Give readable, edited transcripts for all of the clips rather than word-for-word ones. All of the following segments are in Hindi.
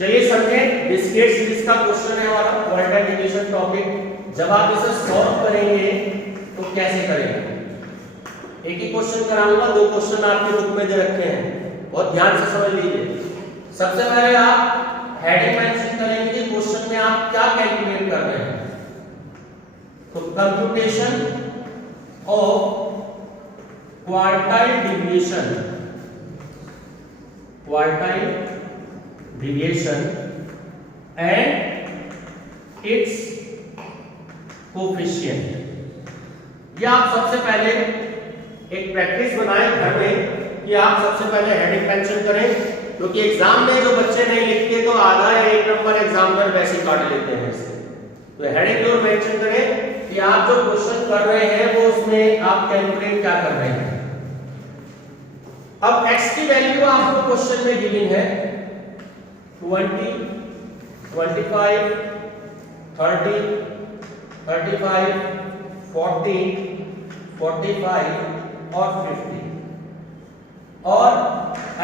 चलिए समझे डिस्क्रीट सीरीज का क्वेश्चन है हमारा क्वांटिफिकेशन टॉपिक। जब आप इसे सॉल्व करेंगे तो कैसे करेंगे, एक ही क्वेश्चन कराऊंगा, दो क्वेश्चन आपके बुक में दे रखे हैं, बहुत ध्यान से समझ लीजिए। सबसे पहले आप हेडिंग मेंशन करेंगे कि क्वेश्चन में आप क्या कैलकुलेट कर रहे हैं। तो computation of quartile deviation and it's coefficient. ये आप सबसे पहले एक प्रैक्टिस बनाएं घर में कि आप सबसे पहले हेडिंग मेंशन करें, क्योंकि एग्जाम में जो बच्चे नहीं लिखते तो आधा या एक नंबर एग्जामिनर वैसे काट लेते हैं इससे। तो हेडिंग जरूर मेंशन करें कि आप जो क्वेश्चन कर रहे हैं वो उसमें आप कैलकुलेट क्या कर रहे हैं। अब x की वैल्यू आपको क्वेश्चन में गिवन है 20, 25, 30, 35, 40, 45 और 50, और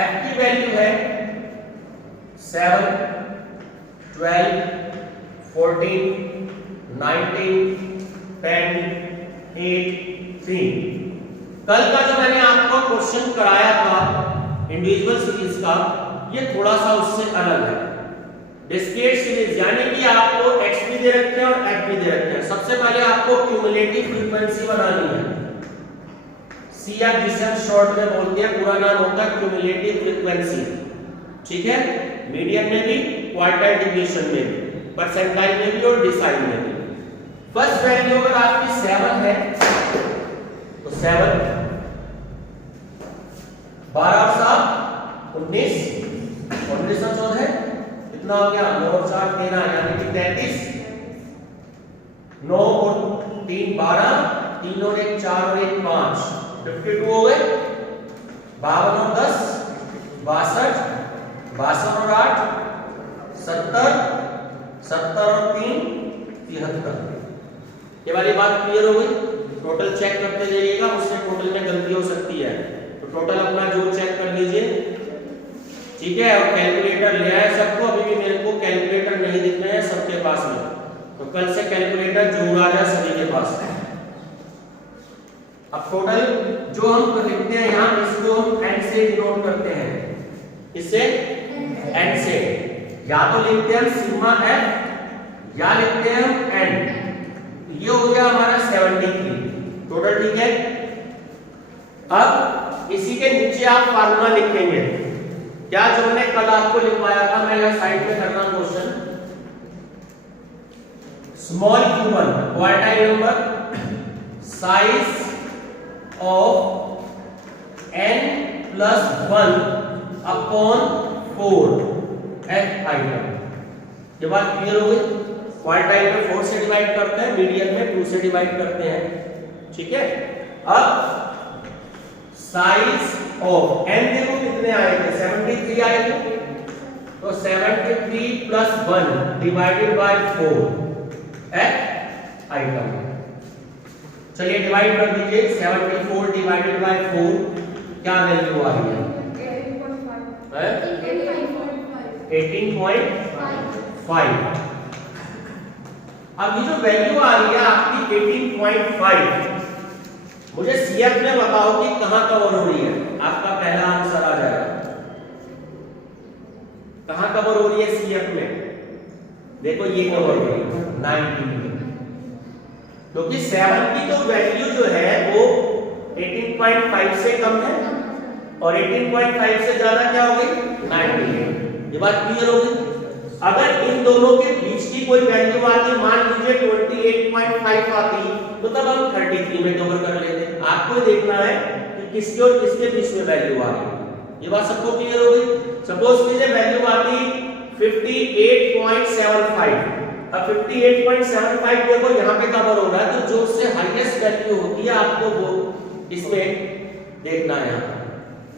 f की वैल्यू है 7, 12, 14, 19, 10, 8, 3। कल का जो मैंने आपको क्वेश्चन कराया था इंडिविजुअल सीरीज का, ये थोड़ा सा उससे अलग है। डिस्क्रीट सीरीज यानी कि आपको x भी दे रखे हैं और f भी दे रखे हैं। सबसे पहले आपको क्यूमुलेटिव फ्रीक्वेंसी बनानी है। CF जिसे हम शॉर्ट में बोलते हैं, पूरा नाम होता है क्यूमुलेटिव फ्रीक्वेंसी। ठीक है, मीडियन में भी, क्वार्टाइल डिवीजन में भी, परसेंटाइल में भी और डिसाइल में भी। फर्स्ट वैल्यू अगर आपकी 7 है तो 7, 12 और 7 19, 19 और 14 कितना हो गया, 9 और 4 13 यानी कि 33, 9 और 3 12, 3 और 1 4 और 1 5, 52 हो गए। 52 और 10 62, 62 और 8 70, 70 और 3 73। ये वाली बात क्लियर हो गई। टोटल चेक करते जाइएगा, उससे टोटल में गलती हो सकती है, तो टोटल अपना जोड़ चेक कर लीजिए। ठीक है, और कैलकुलेटर ले आए सबको। अभी भी मेरे को कैलकुलेटर नहीं दिख रहे हैं सबके पास में, तो कल से कैलकुलेटर जरूर आ जाए सभी के पास। अब टोटल जो हम लिखते हैं यहाँ, इसको हम एंड से डिनोट करते हैं, इससे एंड से, या तो लिखते हैं हम सिग्मा एफ या लिखते हैं हम एंड। ये हो गया हमारा 73 टोटल। ठीक है, अब इसी के नीचे आप फार्मूला लिखेंगे, क्या जो मैंने कल आपको लिखवाया था। मैं यहां साइड में कर रहा हूं question. Small q1 quartile number, size of n+1 upon 4 f item. ये बात क्लियर हो गई। क्वार्टाइल में 4 से डिवाइड करते हैं, मीडियन में 2 से डिवाइड करते हैं। ठीक है, अब साइज ऑफ n देखो कितने आए थे, 73 आए थे, तो 73 + 1 डिवाइडेड बाय 4 f आइटम। चलिए डिवाइड कर दीजिए। 74 डिवाइडेड बाय 4 क्या वैल्यू आ रही है, 18.5। अब ये जो वैल्यू आ रही है आपकी 18.5, मुझे CF में बताओ कि कहां कवर हो रही है। आपका पहला आंसर आ जाएगा, कहां कवर हो रही है CF में। देखो ये कवर हो रही है 19 में, क्योंकि 7 की तो वैल्यू जो है वो 18.5 से कम है और 18.5 से ज्यादा क्या हो गई, 19। ये बात क्लियर हो गई। अगर इन दोनों के बीच की कोई वैल्यू आती, मान लीजिए 28.5 आती, तो तब हम 33 में कवर कर लेते। आपको देखना है कि किसके और किसके बीच में वैल्यू आ रही है। ये बात सबको क्लियर हो गई। सपोज कीजिए वैल्यू आती 58.75। अब 58.75 देखो यहाँ पे कवर हो रहा है, तो जो उससे हाईएस्ट वैल्यू होती है आपको वो इसमें देखना है। यहाँ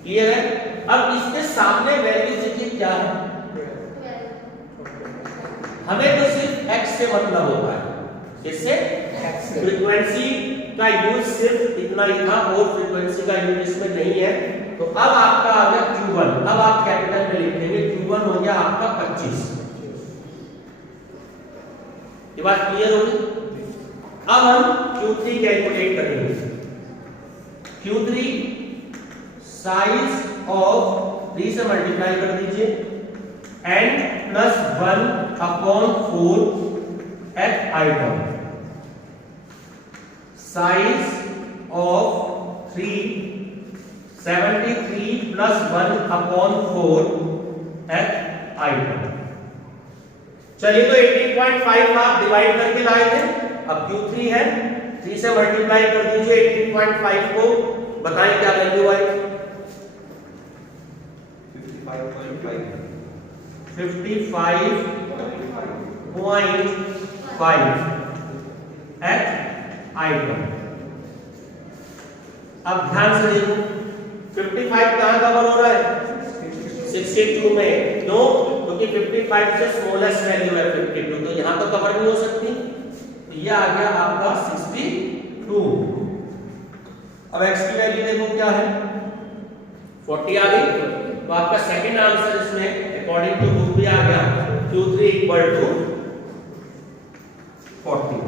क्लियर है। अब इसके सामने वैल्यू देखिए क्या है, हमें तो सिर्फ x से मतलब होता है। इससे फ्रीक्वेंसी का यूज सिर्फ इतना ही था और फ्रीक्वेंसी का यूज इसमें नहीं है। तो अब आपका आ गया Q1, अब आप कैपिटल में लिख देंगे Q1 हो गया आपका 25। ये बात क्लियर होगी। अब हम Q3 कैलकुलेट करेंगे। Q3 साइज ऑफ 3 से मल्टीप्लाई कर दीजिए n + 1/4 at item, size of 3 73 + 1/4 at item। चलिए तो 18.5 आप डिवाइड करके लाए थे, अब Q3 है 3 से मल्टीप्लाई कर दीजिए 18.5 को, बताएं क्या वैल्यू आई। 55.5 at item। अब ध्यान से देखो 55 कहां डबल हो रहा है 62 में, क्यों? क्योंकि 55 से स्मॉलेस्ट वैल्यू है 52, तो यहां तो कवर नहीं हो सकती, तो ये आ गया आपका 62। अब x की वैल्यू देखो क्या है 40 आ गई, तो आपका सेकंड आंसर इसमें अकॉर्डिंग टू बुक भी आ गया Q3 = 40।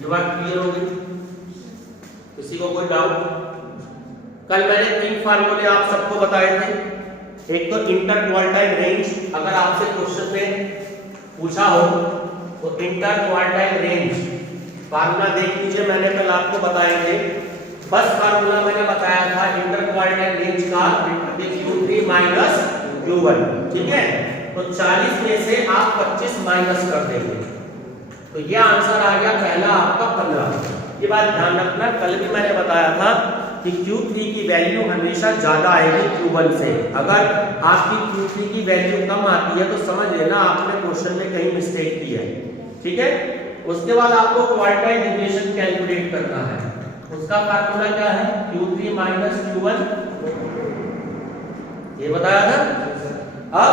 ये बात क्लियर हो गई? किसी को कोई डाउट? कल मैंने 3 फार्मूले आप सबको बताए थे। एक तो इंटर क्वार्टाइल रेंज, अगर आपसे क्वेश्चन में पूछा हो तो इंटर क्वार्टाइल रेंज फार्मूला देख लीजिए, मैंने कल आपको बताए थे। फर्स्ट फार्मूला मैंने बताया था इंटर क्वार्टाइल रेंज का Q3 - Q1, ठीक है? तो 40 में से आप 25 माइनस कर देंगे, तो ये आंसर आ गया पहला आपका 15। ये बात ध्यान रखना, कल भी मैंने बताया था कि Q3 की वैल्यू हमेशा ज्यादा आएगी Q1 से। अगर आपकी Q3 की वैल्यू कम आती है तो समझ लेना आपने क्वेश्चन में कहीं मिस्टेक की है, ठीक है? उसके बाद आपको क्वार्टाइल डेविएशन कैलकुलेट करना है, उसका फार्मूला क्या है Q3 - Q1, ये बताया था। अब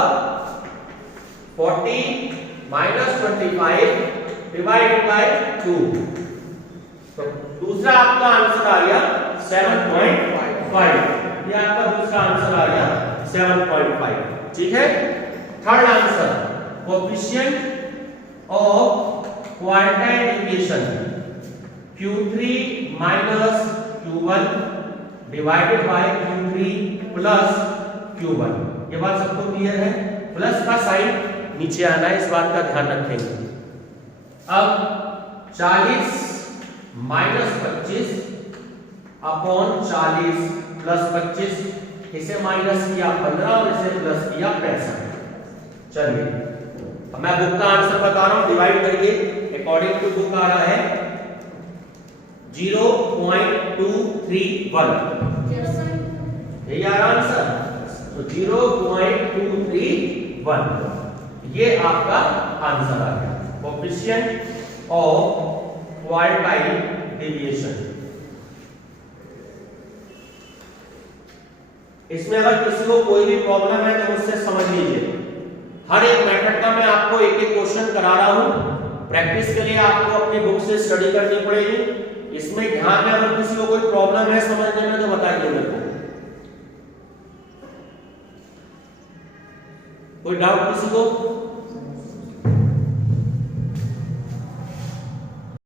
40 - 25 डिवाइडेड बाय 2, तो दूसरा आपका आंसर आ गया 7.5। ये आपका दूसरा आंसर आ गया 7.5, ठीक है? Third answer coefficient of quartile deviation Q3 - Q1 divided by Q3 + Q1। ये बात सबको क्लियर है? प्लस का साइन नीचे आना है, इस बात का ध्यान रखेंगे। अब 40 - 25 अपॉन 40 + 25, इसे माइनस किया 15 और इसे प्लस किया 65। चलिए अब मैं बुक का आंसर बता रहा हूं, डिवाइड करिए। अकॉर्डिंग टू बुक आ रहा है 0.231, यही आ रहा आंसर, तो 0.231 ये आपका आंसर आ गया कोएफिशिएंट ऑफ क्वार्टाइल डेविएशन। इसमें अगर किसी को कोई भी प्रॉब्लम है तो मुझसे समझ लीजिए। हर एक मेथड का मैं आपको एक एक क्वेश्चन करा रहा हूं, प्रैक्टिस के लिए आपको अपनी बुक से स्टडी करनी पड़ेगी। इसमें ध्यान में अगर किसी को कोई प्रॉब्लम है समझने में तो बताइए मेरे को। कोई डाउट किसी को?